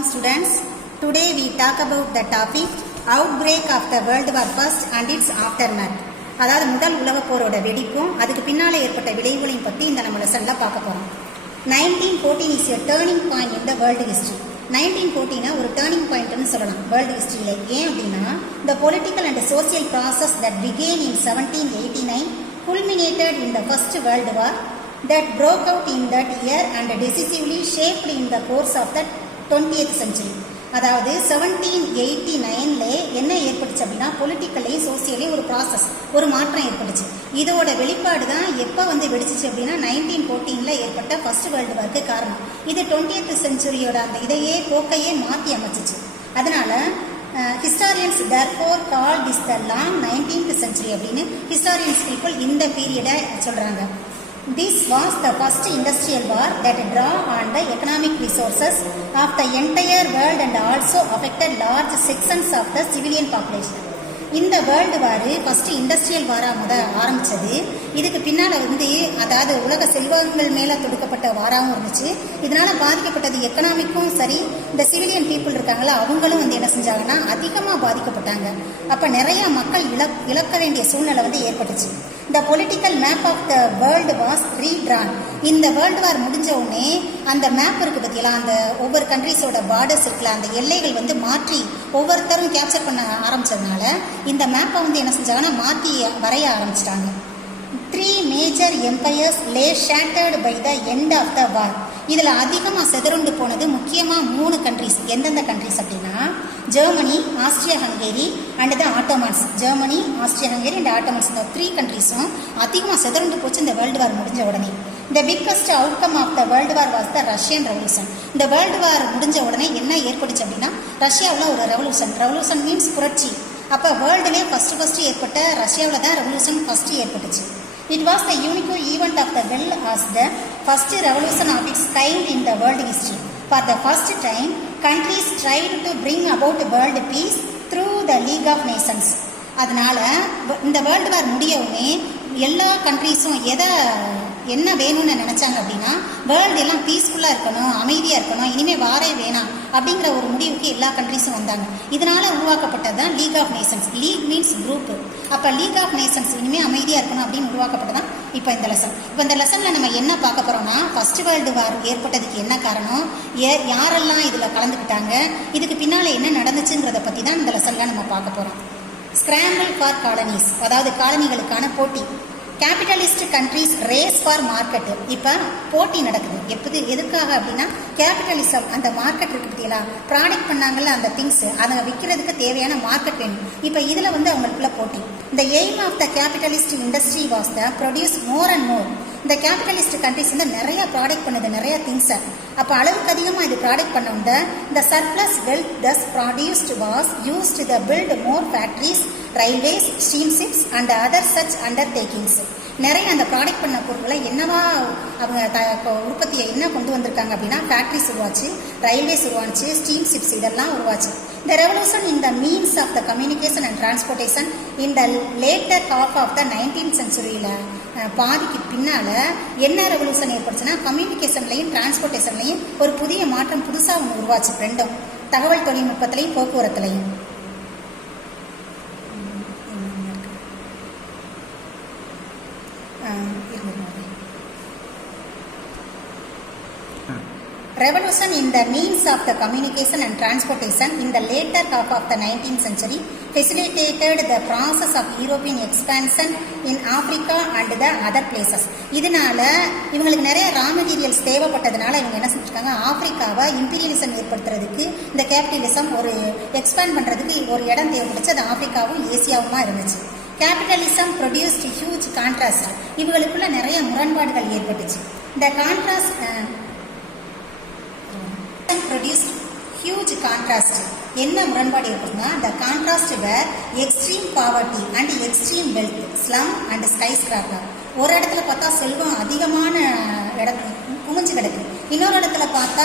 morning students. Today we talk about the topic outbreak of the World War First and its aftermath. அதாவது முதல் உலகப் போரோட வெடிப்பும் அதுக்கு பின்னாலே ஏற்பட்ட விளைவுகளையும் பற்றி இந்த நம்ம லெசன்ல பார்க்க போறோம். 1914 is a turning point in the world history. 1914 ஒரு டேர்னிங் பாயிண்ட்னு சொல்லலாம் வேர்ல்டு ஹிஸ்டரியில. ஏன் அப்படின்னா the political and social process that began in 1789 culminated in the First World War that broke out in that year and decisively shaped in the course of the 20th century. அதாவது 1789ல என்ன ஏற்பட்டுச்சு அப்படின்னா politically socially ஒரு process, ஒரு மாற்றம் ஏற்பட்டுச்சு. இதோட வெளிப்பாடு தான் எப்போ வெடிச்சிச்சு அப்படின்னா 1914ல ஏற்பட்ட ஃபர்ஸ்ட் வேர்ல்டு வார்க்கு காரணம். இது 20th செஞ்சுரியோட அந்த இதையே போக்கையே மாற்றி அமைச்சிச்சு. அதனால historians therefore call this the long 19th century அப்படின்னு ஹிஸ்டாரியன்ஸ் பீப்புள் இந்த பீரியடை சொல்றாங்க. This was the first industrial war that drew on the economic resources of the entire world and also affected large sections of the civilian population. இந்த world வார் first industrial வாராக ஆரம்பிச்சது. இதுக்கு பின்னால் அதாவது உலக செல்வங்கள் மேலே தொடுக்கப்பட்ட வாராகவும் இருந்துச்சு. இதனால பாதிக்கப்பட்டது எக்கனாமிக்கும் சரி, இந்த சிவிலியன் பீப்புள் இருக்காங்களா அவங்களும் என்ன செஞ்சாங்கன்னா அதிகமாக பாதிக்கப்பட்டாங்க. அப்போ நிறைய மக்கள் இழக்க வேண்டிய சூழ்நிலை ஏற்பட்டுச்சு. The political map of the world was redrawn. இந்த வேர்ல்டு வார் முடிஞ்ச உடனே அந்த மேப் இருக்கு பத்தியெல்லாம், அந்த ஒவ்வொரு கண்ட்ரிஸோட பார்டர்ஸ் இருக்குல்ல, அந்த எல்லைகள் மாற்றி ஒவ்வொருத்தரும் கேப்சர் பண்ண ஆரம்பிச்சதுனால இந்த மேப்பை என்ன செஞ்சாங்கன்னா மாற்றி வரைய ஆரம்பிச்சிட்டாங்க. 3 major empires lay shattered by the end of the war. இதில் அதிகமாக செதறுண்டு போனது முக்கியமாக 3 கண்ட்ரிஸ். எந்தெந்த கண்ட்ரிஸ் அப்படின்னா Germany, Austria Hungary and the Ottomans. Germany, Austria Hungary and Ottomans, இந்த 3 கண்ட்ரிஸும் அதிகமாக செதறுண்டு போச்சு இந்த வேர்ல்டு வார் முடிஞ்ச உடனே. The biggest outcome of the world war was the Russian revolution. இந்த வேர்ல்டு வார் முடிஞ்ச உடனே என்ன ஏற்பட்டுச்சு அப்படின்னா ரஷ்யாவில் ஒரு ரெவல்யூஷன் மீன்ஸ் புரட்சி. அப்போ வேர்ல்டுலேயே ஃபர்ஸ்ட் ஏற்பட்ட ரஷ்யாவில் தான் ரெவல்யூஷன் ஃபர்ஸ்ட் ஏற்பட்டுச்சு. It was the unique event of the world as the first revolution of its kind in the world history. For the first time, countries tried to bring about world peace through the League of Nations. அதனால இந்த world வார் முடியவுமே எல்லா கண்ட்ரீஸும் என்ன வேணும்னு நினைச்சாங்க அப்படின்னா world எல்லாம் பீஸ்ஃபுல்லாக இருக்கணும், அமைதியாக இருக்கணும், இனிமேல் வாரே வேணாம் அப்படிங்கிற ஒரு முடிவுக்கு எல்லா கண்ட்ரீஸும் வந்தாங்க. இதனால உருவாக்கப்பட்டது தான் league of nations. League means group. அப்போ லீக் ஆஃப் நேஷன்ஸ் இனிமேல் அமைதியாக இருக்கணும் அப்படின்னு உருவாக்கப்பட்டதான் இப்போ இந்த லெசன். இப்போ இந்த லெசனில் நம்ம என்ன பார்க்க போகிறோம்னா ஃபர்ஸ்ட் வேர்ல்டு வார் ஏற்பட்டதுக்கு என்ன காரணம், யாரெல்லாம் இதில் கலந்துக்கிட்டாங்க, இதுக்கு பின்னால் என்ன நடந்துச்சுங்கிறத பற்றி தான் இந்த லெசனில் நம்ம பார்க்க போகிறோம். ஸ்கிராம்பிள் ஃபார் காலனிஸ், அதாவது காலனிகளுக்கான போட்டி. Capitalist countries race for market. இப்போ போட்டி நடக்குது. எதுக்காக அப்படின்னா கேபிட்டலிசம், அந்த மார்க்கெட் இருக்கு பற்றியலா, ப்ராடக்ட் பண்ணாங்கல்ல அந்த திங்ஸ், அதை விற்கிறதுக்கு தேவையான மார்க்கெட் வேணும். இப்போ இதில் அவங்களுக்குள்ள போட்டி. இந்த aim of the capitalist industry was the produce more and more. இந்த கேபிட்டலிஸ்ட் கண்ட்ரிஸ் நிறைய ப்ராடக்ட் பண்ணுது, நிறைய திங்ஸை. அப்போ அளவுக்கு அதிகமாக இது ப்ராடக்ட் பண்ண இந்த surplus wealth thus produced was used the build more factories, railways, steamships and other such undertakings. நிறைய அந்த ப்ராடக்ட் பண்ண பொருட்களை என்னவா அவங்க உற்பத்தியை என்ன கொண்டு வந்திருக்காங்க அப்படின்னா ஃபேக்ட்ரிஸ் உருவாச்சு, ரயில்வேஸ் உருவாச்சு, ஸ்டீம்ஷிப்ஸ் இதெல்லாம் உருவாச்சு. The revolution in the means of the communication and transportation in the later half of the 19th centuryல பாதிக்கு பின்னால என்ன ரெவல்யூஷன் ஏற்படுச்சுன்னா கம்யூனிகேஷன்லையும் டிரான்ஸ்போர்ட்டேஷன்லையும் ஒரு புதிய மாற்றம் புதுசாக ஒன்று உருவாச்சு. ரெண்டும் தகவல் தொழில்நுட்பத்திலையும் போக்குவரத்துலையும். Revolution in the means of the communication and transportation in the later half of the 19th century facilitated the process of European expansion in Africa and the other places. இதனால இவங்களுக்கு நிறைய ரா மெட்டீரியல்ஸ் தேவைப்பட்டதுனால இவங்க என்ன செஞ்சிருக்காங்க, ஆப்பிரிக்காவை imperialism ஏற்படுத்துறதுக்கு இந்த capitalism ஒரு expand பண்ணுறதுக்கு ஒரு இடம் தேவைப்பட்டுச்சு. அது ஆப்பிரிக்காவும் ஏசியாவுமா இருந்துச்சு. Capitalism produced huge contrast. இவங்களுக்குள்ள நிறைய முரண்பாடுகள் ஏற்பட்டுச்சு. இந்த கான்ட்ராஸ்ட் produced huge contrast. என்ன முரண்பாடு இருக்குன்னா the contrast were extreme poverty and extreme wealth, slum and skyscraper. ஒரு இடத்துல பார்த்தா செல்வம் அதிகமான இடத்துல குமிஞ்சு கிடக்கு, இன்னொரு இடத்துல பார்த்தா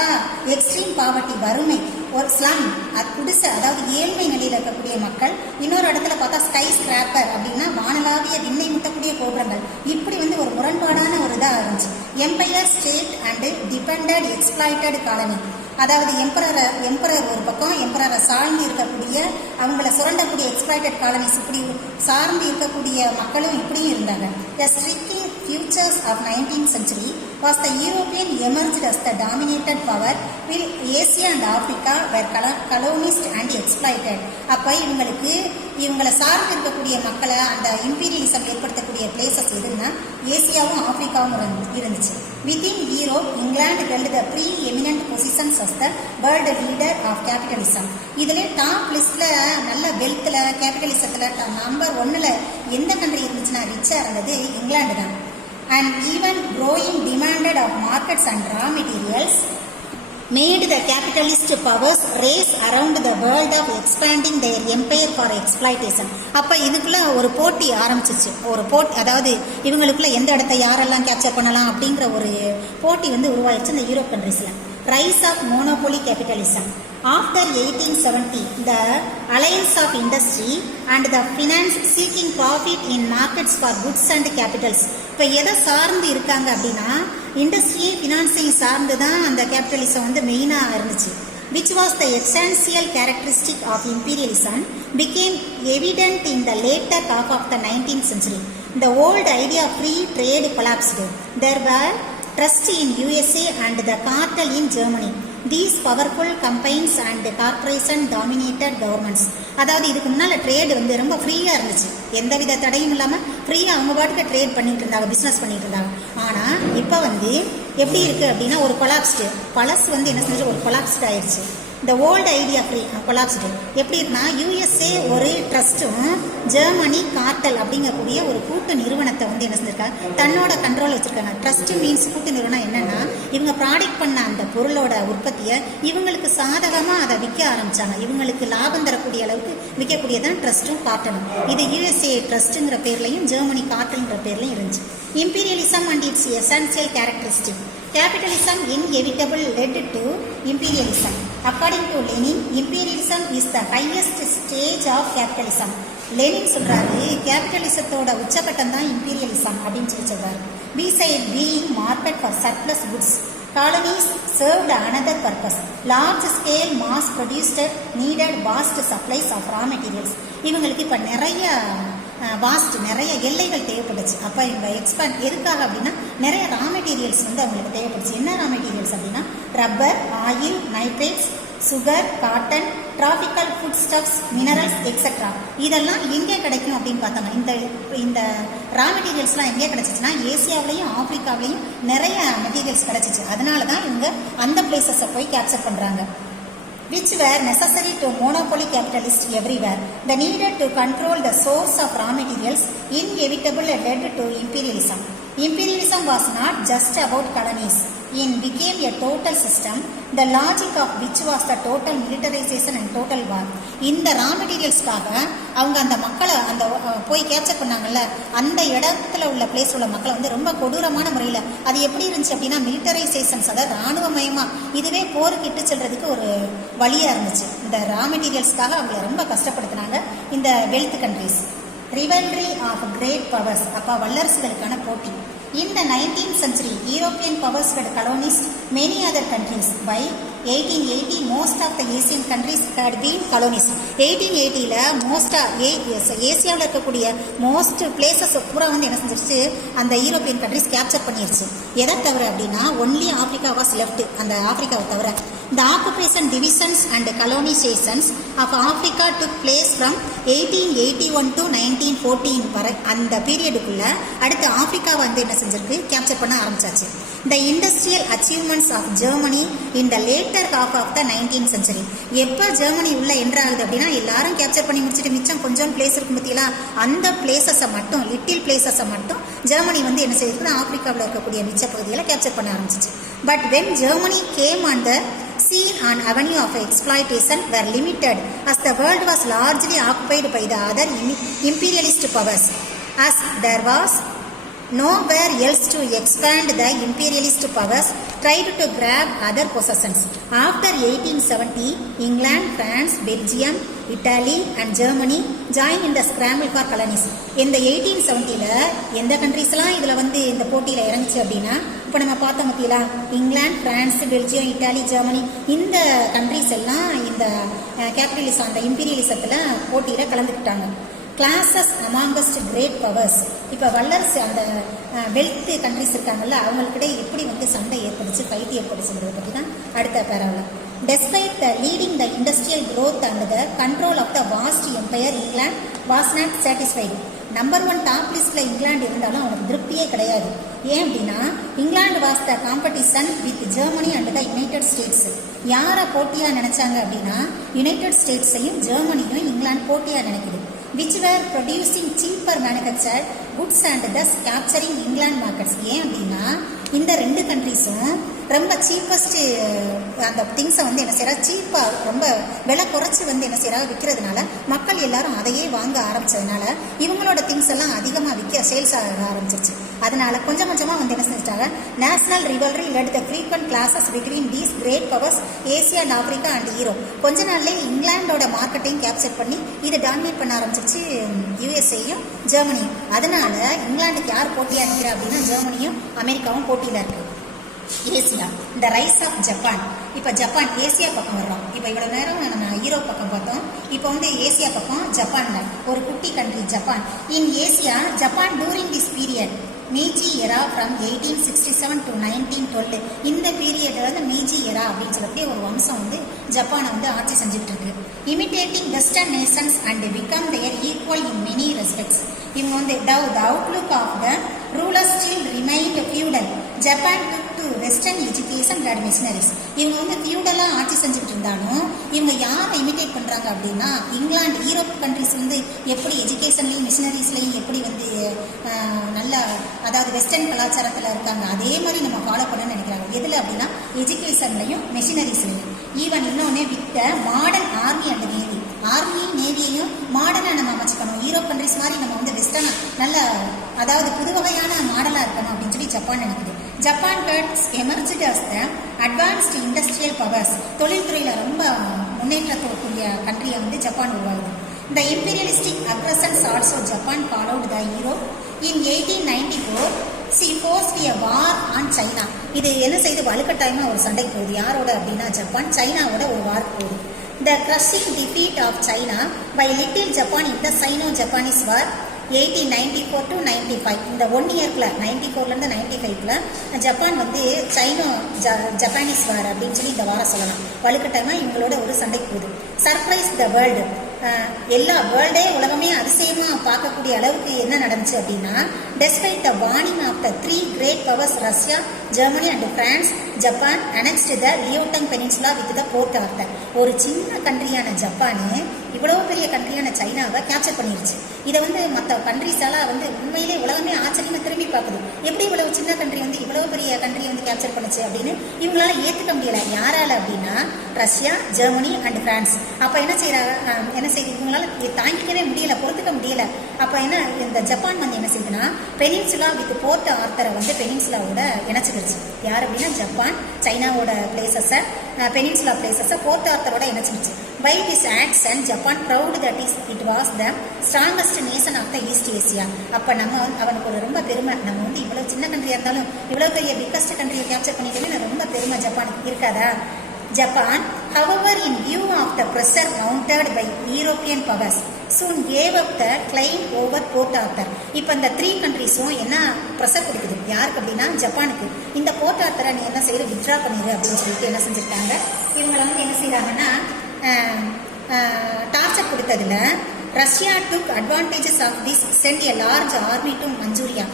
எக்ஸ்ட்ரீம் பாவர்ட்டி வறுமை, ஒரு ஸ்லம் அது குடிசை, அதாவது ஏழ்மை நிலையில் இருக்கக்கூடிய மக்கள், இன்னொரு இடத்துல பார்த்தா ஸ்கை ஸ்கிராப்பர் அப்படின்னா வானலாவிய விண்ணை முட்டக்கூடிய கோபுரங்கள். இப்படி ஒரு முரண்பாடான ஒரு இதாக இருந்துச்சு. Empire, state and depended exploited colony. அதாவது எம்பரர் ஒரு பக்கம், எம்பரரை சார்ந்து இருக்கக்கூடிய அவங்கள சுரண்டக்கூடிய எக்ஸ்பிளாய்டட் காலனிஸ், இப்படி சார்ந்து இருக்கக்கூடிய மக்களும் இப்படியும் இருந்தாங்க. The striking futures of 19th century was the European emerged as the dominated power, while Asia and Africa were colonized and exploited. அப்போ இவங்களை சார்ந்து இருக்கக்கூடிய மக்களை அந்த இம்பீரியலிசம் ஏற்படுத்தக்கூடிய பிளேசஸ் எதுன்னா ஏசியாவும் ஆப்பிரிக்காவும் இருந்துச்சு. Within Europe, England held the pre-eminent positions as the world leader of capitalism. இதில் டாப் லிஸ்ட்ல நல்ல வெல்த்ல கேபிட்டலிசத்துல நம்பர் 1ல எந்த கண்ட்ரி இருந்துச்சுன்னா ரிச்சா இருந்தது இங்கிலாந்து தான். And even growing demand of markets and raw materials made the capitalist powers race around the world of expanding their empire for exploitation. அப்ப இதுக்குள்ள ஒரு போட்டி ஆரம்பிச்சிச்சு. ஒரு போட்டி, அதாவது இவங்களுக்குள்ள எந்த இடத்தை யாரெல்லாம் கேப்சர் பண்ணலாம் அப்படிங்கிற ஒரு போட்டி உருவாயிடுச்சு இந்த யூரோப் கண்ட்ரீஸ்ல. Rise of monopoly capitalism. After 1870, the alliance of industry and the finance seeking profit in markets for goods and capitals. இப்போ எதை சார்ந்து இருக்காங்க அப்படின்னா இண்டஸ்ட்ரியும் ஃபினான்ஸையும் சார்ந்து தான் அந்த கேபிட்டலிசம் மெயினாக இருந்துச்சு. Which was the essential characteristic of imperialism became evident in the later half of the 19th century. The old idea of free trade collapsed. There were trust in USA and the cartel in Germany. These powerful companies and corporation dominated governments. அதாவது இதுக்கு முன்னால் trade ரொம்ப ஃப்ரீயாக இருந்துச்சு, எந்தவித தடையும் இல்லாமல் ஃப்ரீயாக அவங்க பாட்டுக்கு ட்ரேட் பண்ணிட்டு இருந்தாங்க, பிஸ்னஸ் பண்ணிட்டு இருந்தாங்க. ஆனால் இப்போ எப்படி இருக்குது அப்படின்னா ஒரு கொலாப்ஸ்டு பழசு என்ன செஞ்சு ஒரு கொலாப்ஸ்டு ஆயிடுச்சு. இந்த ஓல்டு ஐடியா கொலாப்ஸ்டு எப்படி இருக்குன்னா யூஎஸ்ஏ ஒரு ட்ரஸ்ட்டும் ஜெர்மனி கார்டல் அப்படிங்கக்கூடிய ஒரு கூட்டு நிறுவனத்தை என்ன செஞ்சிருக்காங்க தன்னோட கண்ட்ரோல் வச்சிருக்காங்க. ட்ரஸ்ட் மீன்ஸ் கூட்டு நிறுவனம் என்னன்னா இவங்க ப்ராடக்ட் பண்ண அந்த பொருளோட உற்பத்தியை இவங்களுக்கு சாதகமாக அதை விற்க ஆரம்பிச்சாங்க. இவங்களுக்கு லாபம் தரக்கூடிய அளவுக்கு விற்கக்கூடியதான் ட்ரஸ்ட்டும் கார்டலும். இது யூஎஸ்ஏ ட்ரஸ்ட்டுங்கிற பேர்லையும் ஜெர்மனி கார்டல்ங்கிற பேர்லையும் இருந்துச்சு. Imperialism and it's essential characteristic. Capitalism inevitable led to imperialism. According to Lenin, imperialism is the highest stage of capitalism. Lenin சொல்றாரு கேபிட்டலிசத்தோட உச்சகட்டம் தான் இம்பீரியலிசம் அப்படின்னு சொல்றாரு. Beside being market for surplus goods, colonies served another purpose. Large scale mass produced needed vast supplies of raw materials. இவங்களுக்கு இப்ப நிறைய எல்லைகள் தேவைப்பட்டுச்சு. அப்போ இவங்க எக்ஸ்பேண்ட் எதுக்காக அப்படின்னா நிறைய ரா மெட்டீரியல்ஸ் அவங்களுக்கு தேவைப்பட்டுச்சு. என்ன ரா மெட்டீரியல்ஸ் அப்படின்னா rubber, oil, nitrates, sugar, cotton, tropical foodstuffs, minerals etcetera. இதெல்லாம் எங்கே கிடைக்கும் அப்படின்னு பார்த்தாங்க. இந்த ரா மெட்டீரியல்ஸ்லாம் எங்கே கிடைச்சிச்சுன்னா ஏசியாவிலையும் ஆப்பிரிக்காவிலையும் நிறைய மெட்டீரியல்ஸ் கிடைச்சிச்சு. அதனால தான் இவங்க அந்த பிளேசஸை போய் கேப்சர் பண்ணுறாங்க. Which were necessary to monopoly capitalists everywhere. The needed to control the source of raw materials inevitably led to imperialism. Imperialism was not just about colonies. It became a total system, the logic of which was the total militarization and total war. இந்த ரா மெட்டீரியல்ஸ்க்காக அவங்க அந்த மக்களை அந்த போய் capture பண்ணாங்கல்ல, அந்த இடத்துல உள்ள place உள்ள மக்களை ரொம்ப கொடூரமான முறையில் அது எப்படி இருந்துச்சு அப்படின்னா மிலிட்டரைசேஷன்ஸ், அதாவது ராணுவமயமாக இதுவே போருக்கு இட்டு செல்றதுக்கு ஒரு வழியாக இருந்துச்சு. இந்த ரா மெட்டீரியல்ஸ்க்காக அவங்களை ரொம்ப கஷ்டப்படுத்தினாங்க இந்த wealth countries. Rivalry of great powers, அப்போ வல்லரசுகளுக்கான போட்டி. In the 19th century, European powers had colonized many other countries. By 1880, most of the Asian countries had been colonized. 1880ல ஏசியாவில் இருக்கக்கூடிய மோஸ்ட் பிளேசஸ் பூரா என்ன செஞ்சிருச்சு அந்த யூரோப்பியன் கண்ட்ரிஸ் கேப்சர் பண்ணிருச்சு. எதை தவிர அப்படின்னா ஒன்லி ஆப்பிரிக்கா வாஸ் லெஃப்ட், அந்த ஆப்பிரிக்காவை தவிர. The occupation divisions and colonizations of Africa took place from 1881 to 1914 வரை. அந்த பீரியடுக்குள்ள அடுத்து ஆப்பிரிக்காவை என்ன செஞ்சிருக்கு கேப்சர் பண்ண ஆரம்பிச்சாச்சு. The industrial achievements of Germany in the later half of the 19th century. எப்போ ஜெர்மனி உள்ள என்ட்ராகுது அப்படின்னா எல்லாரும் கேப்சர் பண்ணி முடிச்சுட்டு மிச்சம் கொஞ்சம் பிளேஸ் இருக்கும் பற்றியெல்லாம் அந்த பிளேசஸை மட்டும் லிட்டில் பிளேசஸை மட்டும் ஜெர்மனி என்ன செய்யுதுன்னா ஆப்பிரிக்காவில் இருக்கக்கூடிய மிச்ச பகுதிகளை கேப்சர் பண்ண ஆரம்பிச்சிச்சு. But when Germany came on the scene, an avenue of exploitation were limited as the world was largely occupied by the other imperialist powers. As there was Nowhere else to expand the imperialist powers tried to grab other possessions. After 1870, England, France, Belgium, Italy and Germany joined in the scramble for colonies. இந்த 1870ல எந்த கண்ட்ரீஸ்லாம் இதில் வந்து இந்த போட்டியில் இறங்குச்சு அப்படின்னா, இப்போ நம்ம பார்த்தோம் மத்தியில England, France, Belgium, Italy, Germany இந்த கண்ட்ரீஸ் எல்லாம் இந்த கேபிட்டலிசம் அந்த இம்பீரியலிசத்தில் போட்டியில் கலந்துக்கிட்டாங்க. Clashes amongst great powers. இப்போ வல்லரசு அந்த வெல்த் கண்ட்ரிஸ் இருக்காங்கல்ல, அவங்களுக்கிடையே எப்படி வந்து சண்டை ஏற்படுச்சு, ஃபைட் ஏற்படுச்சுங்கிறத பற்றி தான் அடுத்த பேராவில். Despite the leading the industrial growth and the control of the vast empire, England was not satisfied. Number 1 top லிஸ்ட்ல இங்கிலாந்து இருந்தாலும் அவனுக்கு திருப்தியே கிடையாது. ஏன் அப்படின்னா, England was the competition with Germany and the United states. யாரை போட்டியா நினைச்சாங்க அப்படின்னா, யுனைடெட் ஸ்டேட்ஸையும் ஜெர்மனியும் இங்கிலாந்து போட்டியா நினைக்குது. which were producing cheaper manufactured goods and thus capturing England markets. ஏன் அப்படின்னா, இந்த ரெண்டு கண்ட்ரீஸும் ரொம்ப சீப்பஸ்ட் அந்த திங்ஸை வந்து என்ன செய்யறா, சீப்பாக ரொம்ப விலை குறைச்சி வந்து என்ன செய்யறா விற்கிறதுனால மக்கள் எல்லாரும் அதையே வாங்க ஆரம்பிச்சதுனால இவங்களோட திங்ஸ் எல்லாம் அதிகமாக விற்க சேல்ஸ் ஆக ஆரம்பிச்சிருச்சு. அதனால கொஞ்சம் கொஞ்சமாக வந்து என்ன செஞ்சிட்டாங்க, national rivalry led the frequent clashes between these great powers Asia and Africa and Europe. கொஞ்ச நாள்லேயே இங்கிலாண்டோட மார்க்கெட்டையும் கேப்சர் பண்ணி இதை டாமினேட் பண்ண ஆரம்பிச்சிருச்சு யூஎஸ்ஏயும் ஜெர்மனியும். அதனால இங்கிலாந்துக்கு யார் போட்டியாக இருக்கிறா அப்படின்னா, ஜெர்மனியும் அமெரிக்காவும் போட்டியில் இருக்கு. ஏசியா, இந்த ரைஸ் ஆஃப் ஜப்பான். இப்போ ஜப்பான் ஏசியா பக்கம் வர்றோம். இப்போ இவ்வளோ நேரம் நம்ம யூரோப் பக்கம் பார்த்தோம். இப்போ வந்து ஏசியா பக்கம் ஜப்பான்ல ஒரு குட்டி country Japan. In Asia Japan during this period Meiji era from 1867 to 1912. இந்த பீரியட் வந்து மீஜி எரா அப்படின்னு சொல்லக்கூடிய ஒரு வம்சம் வந்து ஜப்பானை வந்து ஆட்சி செஞ்சுட்டு இருக்கு. Imitating western nations and become their equal in many respects. இவங்க வந்து the outlook of the rulers still remained feudal. Japan took to western education and missionaries. இவங்க வந்து ஃபியூடலாக ஆட்சி செஞ்சுட்டு இருந்தாலும் இவங்க யாரை இமிட்டேட் பண்ணுறாங்க அப்படின்னா, இங்கிலாந்து யூரோப் கண்ட்ரிஸ் வந்து எப்படி எஜுகேஷன்லையும் மிஷனரிஸ்லையும் எப்படி வந்து நல்லா, அதாவது வெஸ்டர்ன் கலாச்சாரத்தில் இருக்காங்க, அதே மாதிரி நம்ம ஃபாலோ பண்ணணும்னு நினைக்கிறாங்க. எதில் அப்படின்னா, எஜுகேஷன்லையும் மிஷனரிஸ்லையும். ஈவன் இன்னொன்று with modern army and navy. Army நேவியையும் மாடர்னாக நம்ம அமைச்சுக்கணும். யூரோப் கண்ட்ரிஸ் மாதிரி நம்ம வந்து வெஸ்டர்னாக நல்ல, அதாவது புது வகையான மாடலாக இருக்கணும் அப்படின்னு சொல்லி ஜப்பான் நினைக்குது. Japan gets emerged as the advanced industrial powers. தொழில்துறையில் ரொம்ப முன்னேற்றக்கூடிய கண்ட்ரியை வந்து ஜப்பான் உருவாகுது. The imperialistic aggressions also Japan followed the Europe. In 1894, she forced a war on China. இது என்ன செய்து வலுக்கட்டாயமாக ஒரு சண்டை போகுது. யாரோட அப்படின்னா, ஜப்பான் சைனாவோட ஒரு வார் போகுது. The crushing defeat of China by Little Japan in the Sino-Japanese War 1894 to 95. இந்த 1 இயர்க்குள்ள 94லேருந்து 95ல ஜப்பான் வந்து ஜப்பானீஸ் வார் அப்படின்னு சொல்லி இந்த வாரம் சொல்லலாம். வலுக்கட்டாயமாக இவங்களோட ஒரு சண்டை போகுது. Surprised the world. எல்லா வேர்ல்டே உலகமே அதிசயமாக பார்க்கக்கூடிய அளவுக்கு என்ன நடந்துச்சு அப்படின்னா, despite the warning of the 3 great powers Russia, Germany and France, Japan annexed the Liaotung peninsula with the port of the. ஒரு சின்ன கண்ட்ரியான ஜப்பானு இவ்வளவு பெரிய கண்ட்ரியான சைனாவை கேப்சர் பண்ணிருச்சு. இதை வந்து மற்ற கண்ட்ரிஸால வந்து உண்மையிலே உலகமே ஆச்சரியமா திரும்பி பார்க்குது. எப்படி இவ்வளவு சின்ன கண்ட்ரி வந்து இவ்வளவு பெரிய கண்ட்ரியை வந்து கேப்சர் பண்ணுச்சு அப்படின்னு இவங்களால ஏற்றுக்க முடியல. யாரால அப்படின்னா, ரஷ்யா, ஜெர்மனி அண்ட் பிரான்ஸ். அப்போ என்ன செய்யுது, இவங்களால தாங்கிக்கவே முடியல, பொறுத்துக்க முடியல. அப்போ என்ன, இந்த ஜப்பான் வந்து என்ன செய்யுதுன்னா, பெனின்சுலா வித் போர்ட் ஆர்த்தரை வந்து பெனின்சுலாவோட இணைச்சிருச்சு. யார் அப்படின்னா, ஜப்பான் சைனாவோட பிளேசஸை, பெனின்சுலா பிளேசஸை போர்ட் ஆர்த்தரோட இணைச்சிருச்சு. By this action, Japan proud that it was the strongest nation of the East Asia. அப்போ அவனுக்கு ஒரு ரொம்ப பெருமை. நம்ம வந்து இவ்வளோ சின்ன கண்ட்ரியாக இருந்தாலும் இவ்வளோ பெரிய பிக்கஸ்ட் கண்ட்ரியை கேப்சர் பண்ணிட்டோமே, ரொம்ப பெருமை ஜப்பானுக்கு இருக்காதா? Japan, however, in view of the pressure mounted by European powers, soon gave up the claim over Port Arthur. இப்போ இந்த 3 கண்ட்ரிஸும் என்ன ப்ரெஷர் கொடுக்குது யாருக்கு அப்படின்னா, ஜப்பானுக்கு. இந்த போர்ட் ஆர்த்தரை நீ என்ன செய்யற, வித்ட்ரா பண்ணிடு அப்படின்னு சொல்லிட்டு என்ன செஞ்சுருக்காங்க, இவங்களை வந்து என்ன செய்கிறாங்கன்னா டார்ச்சர் கொடுத்ததுல Russia took advantages of this, sent a large army to Manchuria.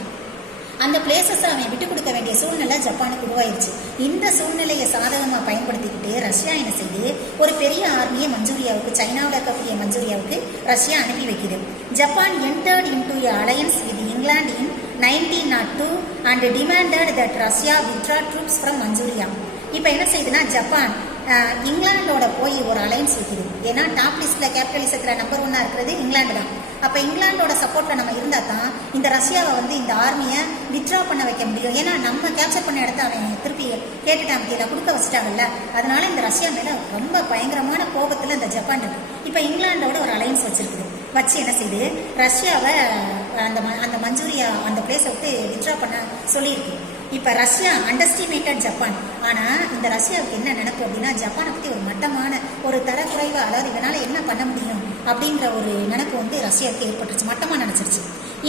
அந்த பிளேசஸ் அவன் விட்டு கொடுக்க வேண்டிய சூழ்நிலை ஜப்பானுக்கு உருவாயிருச்சு. இந்த சூழ்நிலையை சாதகமாக பயன்படுத்திக்கிட்டு ரஷ்யா என்ன செய்து ஒரு பெரிய ஆர்மியை மஞ்சூரியாவுக்கு, சைனாவில் இருக்கக்கூடிய மஞ்சூரியாவுக்கு ரஷ்யா அனுப்பி வைக்குது. Japan entered into a alliance with England in 1902 and demanded that Russia withdraw troops from Manchuria. இப்போ என்ன செய்யுதுன்னா, ஜப்பான் இங்கிலாண்டோட போய் ஒரு அலைன்ஸ் வைக்குது. ஏன்னா டாப் லிஸ்ட்ல கேபிட்டலிசத்தில் நம்பர் 1 இருக்கிறது இங்கிலாந்து தான். அப்போ இங்கிலாண்டோட சப்போர்ட்ல நம்ம இருந்தால் தான் இந்த ரஷ்யாவை வந்து இந்த ஆர்மியை வித்ட்ரா பண்ண வைக்க முடியும். ஏன்னா நம்ம கேப்சர் பண்ண இடத்த அவன் திருப்பி கேட்டுட்டான், கீழே கொடுக்க வச்சுட்டாங்கல்ல. அதனால இந்த ரஷ்யா மேல ரொம்ப பயங்கரமான கோபத்தில் இந்த ஜப்பான் இருக்கு. இப்போ இங்கிலாண்டோட ஒரு அலைன்ஸ் வச்சிருக்குது. வச்சு என்ன செய்யுது, ரஷ்யாவை அந்த மஞ்சூரியா அந்த பிளேஸை விட்டு வித்ட்ரா பண்ண சொல்லியிருக்கு. இப்போ ரஷ்யா அண்டர்ஸ்டிமேட்டட் ஜப்பான். ஆனால் இந்த ரஷ்யாவுக்கு என்ன நினைப்பு அப்படின்னா, ஜப்பானை பற்றி ஒரு மட்டமான ஒரு தரக்குறைவு, அதாவது இதனால் என்ன பண்ண முடியும் அப்படிங்கிற ஒரு நினைப்பு வந்து ரஷ்யாவுக்கு ஏற்பட்டுருச்சு, மட்டமாக நினச்சிருச்சு.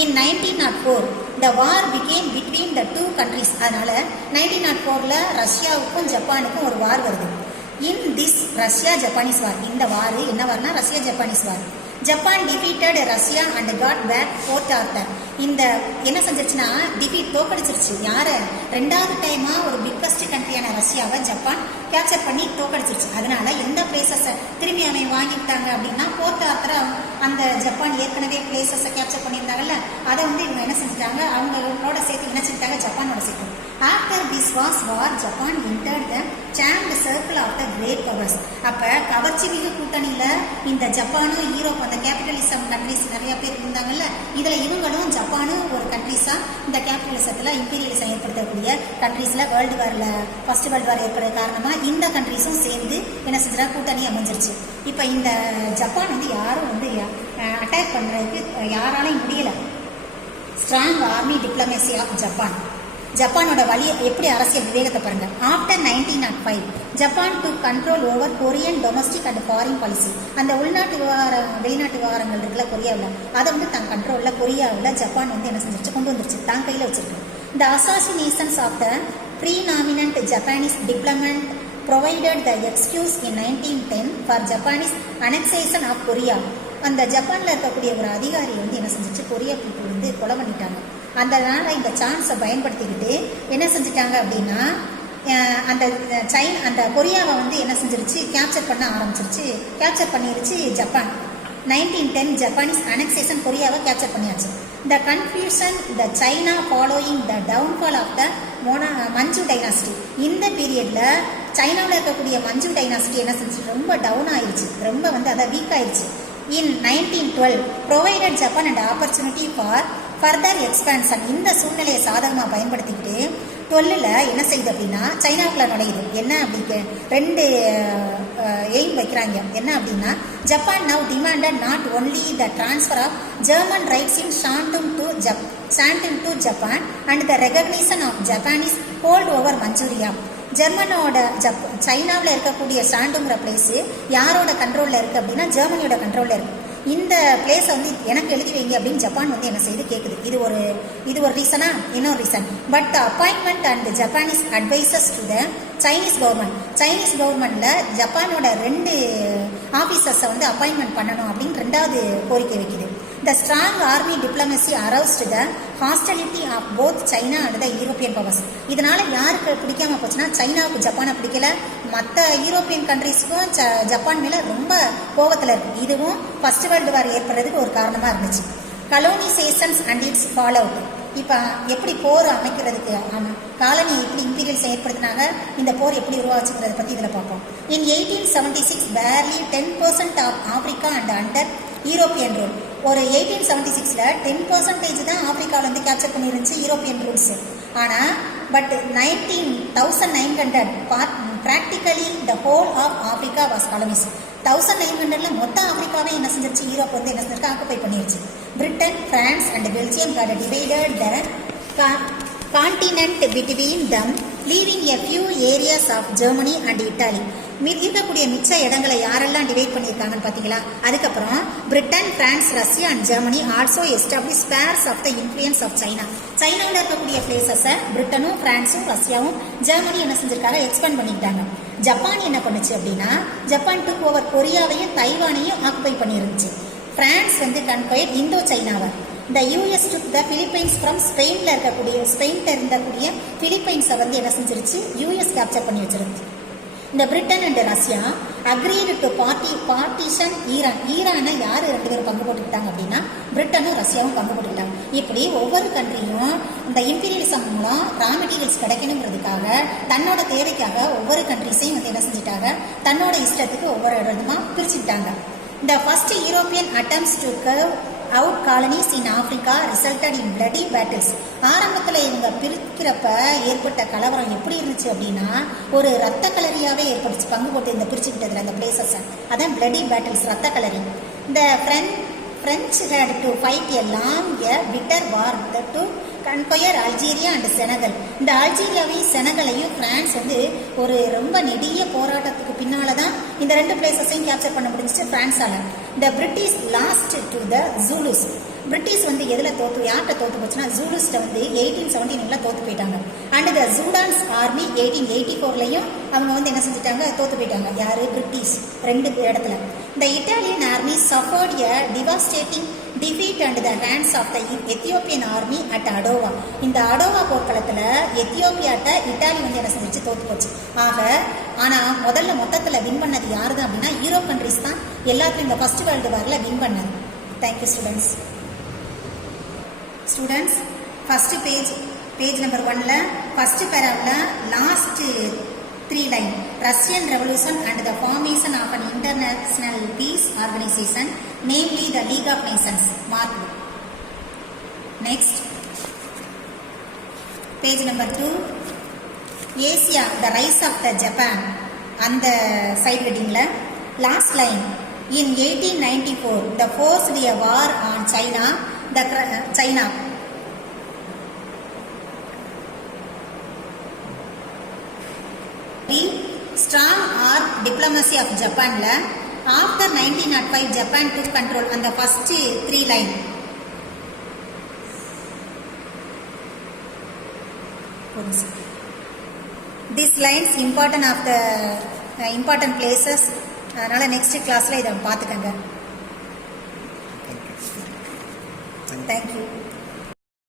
In 1904 the war became between the 2 countries. அதனால 1904 ரஷ்யாவுக்கும் ஜப்பானுக்கும் ஒரு வார் வருது. In this Russia Japanese war, இந்த வார் என்ன வார்னா Russia Japanese war. Japan defeated Russia and got back port Arthur. இந்த என்ன செஞ்சிருச்சுன்னா டிஃபீட், தோக்கடிச்சிருச்சு. யாரை? 2வது டைமா ஒரு பிக்கஸ்ட் கண்ட்ரியான ரஷ்யாவை ஜப்பான் கேப்சர் பண்ணி தோக்கடிச்சிருச்சு. அதனால எந்த பிளேசஸை திரும்பி அவன் வாங்கிட்டாங்க அப்படின்னா, போர்ட் ஆர்த்தரை அந்த ஜப்பான் ஏற்கனவே பிளேசஸை கேப்சர் பண்ணியிருந்தாங்கல்ல, அதை வந்து இவங்க என்ன செஞ்சுட்டாங்க, அவங்களோட சேர்த்து இணைச்சிட்டாங்க, ஜப்பானோட சேர்த்து. After this war Japan entered the charmed circle of the great powers. அப்போ கவர்ச்சி மிகு கூட்டணியில் இந்த ஜப்பானும் யூரோப், அந்த கேபிட்டலிசம் கண்ட்ரிஸ் நிறைய பேர் இருந்தாங்கல்ல, இதில் இவங்களும் ஜப்பானும் ஒரு கண்ட்ரிஸாக இந்த கேபிட்டலிசத்தில் இம்பீரியலிசம் ஏற்படுத்தக்கூடிய கண்ட்ரீஸில் வேர்ல்டு வாரில் ஃபர்ஸ்ட் வேர்ல்டு வார் ஏற்படுற காரணமாக இந்த கண்ட்ரிஸும் சேர்ந்து என்ன செஞ்சா கூட்டணி அமைஞ்சிருச்சு. இப்போ இந்த ஜப்பான் வந்து யாரும் வந்து அட்டாக் பண்ணுறதுக்கு யாராலையும் முடியலை. Strong army diplomacy of Japan. ஜப்பானோட வழி எப்படி அரசியல் விவேகத்தை பாருங்க. After 1905 Japan to control over Korean domestic and foreign policy. அந்த உள்நாட்டு வெளிநாட்டு விவகாரங்கள் இருக்குல்ல கொரியாவில், அதை வந்து தன் கண்ட்ரோலில் கொரியாவில் ஜப்பான் வந்து என்ன செஞ்சிருச்சு, கொண்டு வந்துருச்சு, தான் கையில் வச்சிருக்கு. The assassinations of the preeminent Japanese diplomat provided the excuse in 1910 for Japanese annexation of Korea. அந்த ஜப்பானில் இருக்கக்கூடிய ஒரு அதிகாரி வந்து என்ன செஞ்சிச்சு, கொரியா பீப்புள் வந்து கொலை பண்ணிட்டாங்க. அதனால இந்த சான்ஸை பயன்படுத்திக்கிட்டு என்ன செஞ்சிட்டாங்க அப்படின்னா, அந்த கொரியாவை வந்து என்ன செஞ்சிருச்சு, கேப்சர் பண்ண ஆரம்பிச்சிருச்சு, கேப்சர் பண்ணிருச்சு ஜப்பான். 1910 ஜப்பானீஸ் அனெக்சேஷன், கொரியாவை கேப்சர் பண்ணியாச்சு. The confusion the China following the downfall of the Manchu dynasty. இந்த பீரியட்ல சைனாவில் இருக்கக்கூடிய மஞ்சு டைனாஸ்டி என்ன செஞ்சு ரொம்ப டவுன் ஆயிடுச்சு, ரொம்ப வந்து அதை வீக் ஆயிடுச்சு. இன் 1912 provided Japan and opportunity for further expansion. இந்த சூழ்நிலையை சாதகமாக பயன்படுத்திக்கிட்டு 12ல் என்ன செய்யுது அப்படின்னா, சைனாவுக்குள்ள நுழையுது. என்ன அப்படி 2 எய்ம் வைக்கிறாங்க. என்ன அப்படின்னா, Japan now demanded not only the transfer of German rights in Shantung to Japan and the recognition of Japanese hold over Manchuria. ஜெர்மனோட சைனாவில் இருக்கக்கூடிய ஷாண்டூங்கிற பிளேஸு யாரோட கண்ட்ரோலில் இருக்குது அப்படின்னா, ஜெர்மனியோட கண்ட்ரோலில் இருக்குது. இந்த பிளேஸை வந்து எனக்கு எழுதி வைங்க அப்படின்னு ஜப்பான் வந்து என்ன செய்து கேட்குது. இது ஒரு ரீசனா? இன்னொரு reason. But appointment and Japanese advices to the Chinese கவர்மெண்ட்ல ஜப்பானோட 2 ஆஃபீஸர்ஸை வந்து அப்பாயின்மெண்ட் பண்ணணும் அப்படின்னு 2வது கோரிக்கை வைக்குது. The strong army diplomacy aroused the hostility of both China and the European powers. இதனால யாருக்கு பிடிக்காம போச்சுன்னா, சைனாவுக்கு ஜப்பானை பிடிக்கல, மற்ற யூரோப்பியன் கண்ட்ரிஸ்க்கும் ஜப்பான் மேல ரொம்ப கோபத்தில் இருக்கு. இதுவும் ஃபர்ஸ்ட் வேர்ல்டு வார் ஏற்படுறதுக்கு ஒரு காரணமா இருந்துச்சு. கலோனிசேஷன்ஸ் அண்ட் இட்ஸ் ஃபால் அவுட். இப்போ எப்படி போர் அமைக்கிறதுக்கு, காலனி எப்படி இம்பீரியல்ஸ் ஏற்படுத்தினாங்க, இந்த போர் எப்படி உருவாச்சுங்கிறத பற்றி இதில் பார்ப்போம். In 1876 barely 10% of Africa and under European rule. ஒரு 1876ல் 10% தான் ஆப்பிரிக்காவில் வந்து கேப்சர் பண்ணிருந்துச்சு யூரோப்பியன் ரூல்ஸ். ஆனால் but 1900 practically the whole of Africa was colonies. 1900ல் மொத்த ஆப்பிரிக்காவே என்ன செஞ்சிருச்சு, யூரோப் வந்து என்ன செஞ்சிருக்கு, ஆக்குபை பண்ணிருச்சு. Britain, France and Belgium got divided the continent between them, leaving a few areas of Germany and Italy. இருக்கக்கூடிய மிச்ச இடங்களை யாரெல்லாம் டிவைட் பண்ணியிருக்காங்கன்னு பார்த்தீங்களா. அதுக்கப்புறம் Britain, France, Russia and Germany also establish spheres of the influence of China. சைனாவில் இருக்கக்கூடிய பிளேசஸை பிரிட்டனும், பிரான்ஸும், ரஷ்யாவும், ஜெர்மனி என்ன செஞ்சிருக்காங்க, எக்ஸ்பேண்ட் பண்ணிக்கிட்டாங்க. ஜப்பான் என்ன பண்ணுச்சு அப்படின்னா, ஜப்பான் டுக் ஓவர் கொரியாவையும் தைவானையும் ஆக்குபை பண்ணியிருந்துச்சு. பிரான்ஸ் வந்து கன்கொயர் இந்தோ சைனாவை. இந்த US took the Philippines from ஸ்பெயின்ல இருக்கக்கூடிய பிலிப்பைன்ஸை வந்து என்ன செஞ்சிருச்சு, யூஎஸ் கேப்சர் பண்ணி வச்சிருந்துச்சு. இந்த Britain and Russia agreed to partition ஈரானை யார் 2 பேரும் பங்கு போட்டுக்கிட்டாங்க அப்படின்னா, பிரிட்டனும் ரஷ்யாவும் பங்கு போட்டுக்கிட்டாங்க. இப்படி ஒவ்வொரு கண்ட்ரியும் இந்த இம்பீரியலிசம் மூலம் ரா மெட்டீரியல்ஸ் கிடைக்கணுங்கிறதுக்காக தன்னோட தேவைக்காக ஒவ்வொரு கண்ட்ரிஸையும் வந்து என்ன செஞ்சுட்டாங்க, தன்னோட இஷ்டத்துக்கு ஒவ்வொரு இடமா பிரிச்சுக்கிட்டாங்க. The first European attempts to carve out colonies in Africa resulted in bloody battles. ஆரம்பத்தில் இவங்க பிரிக்கிறப்ப ஏற்பட்ட கலவரம் எப்படி இருந்துச்சு அப்படின்னா ஒரு ரத்த கலரியாவே ஏற்பட்டுச்சு. பங்கு போட்டு இந்த பிரிச்சுக்கிட்டதுல அந்த பிளேசஸ் அதான் bloody battles, ரத்த கலரி. The French had to fight a long, bitter war to conquer Algeria and Senegal. இந்த அல்ஜீரியாவையும் செனகலையும் பிரான்ஸ் வந்து ஒரு ரொம்ப நெடிய போராட்டத்துக்கு பின்னால தான் இந்த ரெண்டு பிளேசஸையும் கேப்சர் பண்ண முடிஞ்சிச்சு பிரான்ஸால. The British lost to the Zulus. British வந்து எதில் யார்கிட்ட தோத்து போச்சுன்னா ஜூலுஸ்ட வந்து 1879 தோத்து போயிட்டாங்க. அண்ட் த ஜூடான்ஸ் ஆர்மி 1884 அவங்க வந்து என்ன செஞ்சுட்டாங்க, தோத்து போயிட்டாங்க. யாரு? பிரிட்டிஷ். ரெண்டு இடத்துல. The Italian army suffered a devastating defeat under the hands of the Ethiopian army at Adwa. இந்த அடோவா போர்க்களத்தில் எத்தியோப்பியாட்ட இட்டாலி வந்து என்ன செஞ்சிச்சு, தோத்து போச்சு. ஆனால் முதல்ல மொத்தத்தில் வின் பண்ணது யாரு தான் அப்படின்னா யூரோப் கண்ட்ரிஸ் தான் எல்லாத்துலையும் இந்த ஃபர்ஸ்ட் வேர்ல்டு வாரில் வின் பண்ணது. Thank you students. Students, first page number 1ல ஃபர்ஸ்ட் பேராவில் last 3 line Russian revolution and the formation of an international peace organisation namely the League of Nations mark. Next page number 2 Asia the rise of the Japan அந்த side ஹெட்டிங்கில் last line in 1894 the forced a war on China. China. Strong arm diplomacy of Japan. After 1905, Japan took control on the first 3 line. These lines important of the important places. அதனால next கிளாஸ்ல இதை பார்த்துக்கங்க. Thank you.